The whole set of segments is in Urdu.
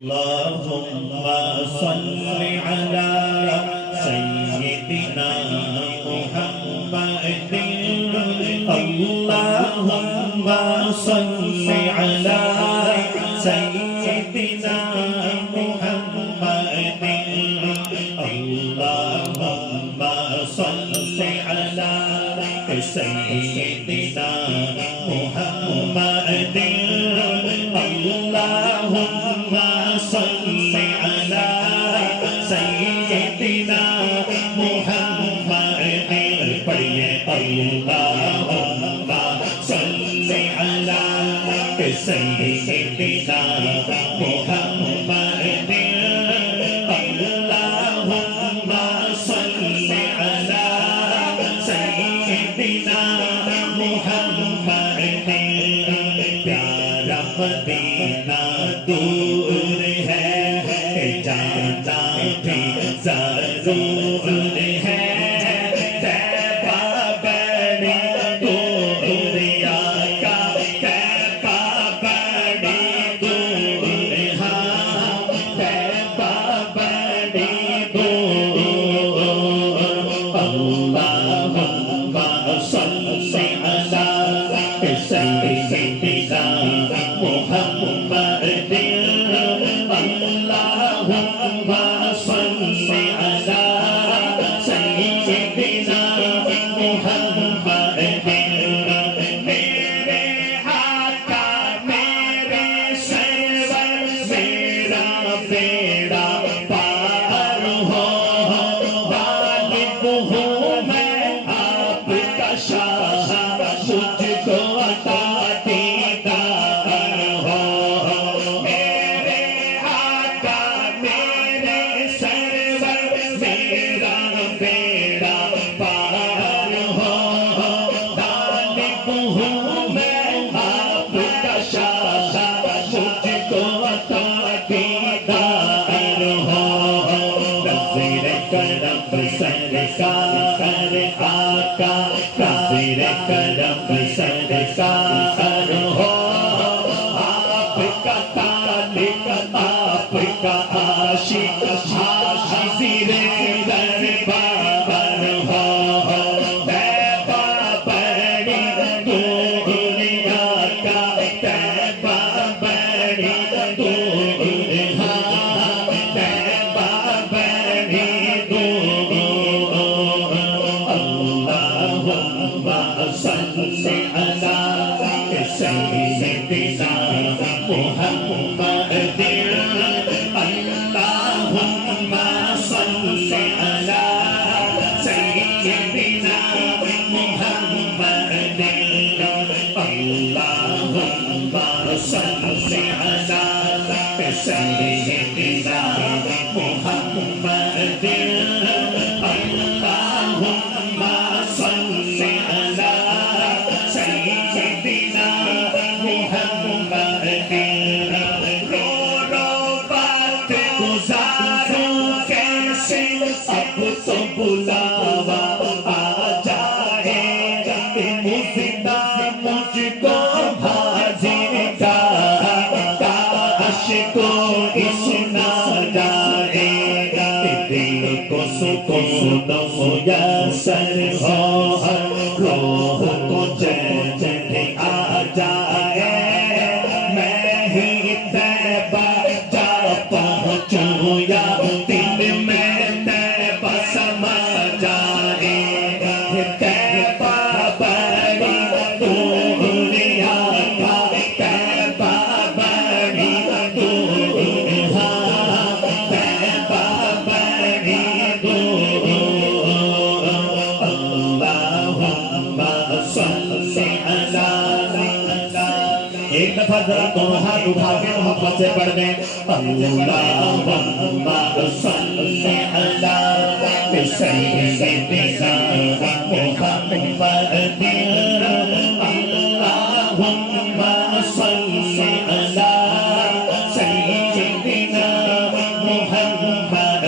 اللهم صل على سيدنا محمد اللهم صل على سيدنا محمد اللهم صل على سيدنا محمد اللهم صل على سيدنا محمد پڑھیے اللهم صل على سيدنا محمد اللهم صل على سيدنا محمد پیارا مدینہ دور ہے جانا بھی ضرور ہے طیبہ بڑی دور آقا طیبہ بڑی دور ہاں طیبہ بڑی دور اللہم صل علی سیدنا محمد اللہم صل علی سیدنا محمد میرے آقا میرے سرور میرا بیڑا پار ہو غالب ہوں میں آپ کا شاہ مجھ کو عطا دیدار ہو میرے آقا میرے سرور میرا بیڑا پار ہو غالب ہوں میں آپ کا شاہ مجھ کو عطا دیدار ہو نظر کرم سرکار آقا نظر کرم سرکار ہو آپ کا طالب آپ کا عاشق حاضر دربار ہو طیبہ بڑی دور آقا طیبہ بڑی دور ہاں طیبہ بڑی دور اللہم صل علی سیدنا محمد اللہم صل علی سیدنا محمد اللہم صل علی سیدنا محمد اللہم صل علی سیدنا محمد رو رو بات گزاروں کیسے اب تو بلاوا آ جائے مفدہ مجھ کو حاضر کا کاش کوئی سنا جائے دل کو سکون میسر ہو روح کو چین آ جائے میں ہی طیبہ جا پہنچوں یا دل میں طیبہ سما جائے طیبہ بڑی دور آقا طیبہ بڑی دور ہاں طیبہ بڑی دور اللہم صل علی ایک دفعہ ذرا دونوں ہاتھ اٹھا کے محبت سے پڑھ دیں اللہم صل علی سیدنا محمد اللہم صل علی سیدنا محمد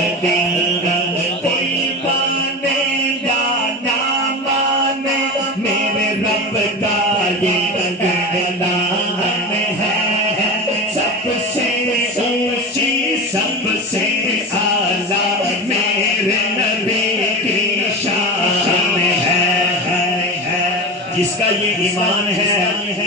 کوئی مانے یا نہ مانے میرے رب کا یہ اعلان ہے سب سے اونچی ایمان ہے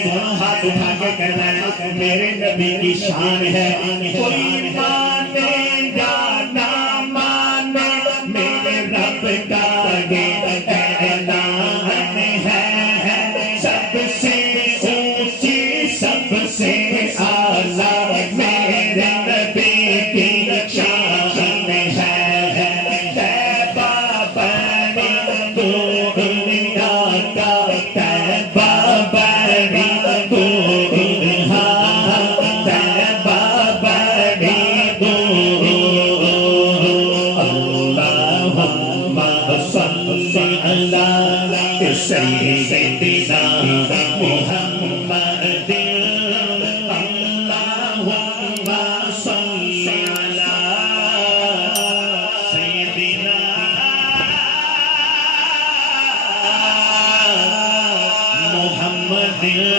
دونوں ہاتھ اٹھا کے کہنا ہے میرے نبی کی شان ہے کوئی مانے یا نہ مانے میرے رب کا یہ اعلان ہے سب سے اونچی سب سے اعلیٰ میرے نبی کی شان ہے طیبہ بنی دنیا کا طیبہ بنی دنیا طیبہ بنی دنیا اللہم صل علی سیدنا محمد اللہم صل علی سیدنا محمد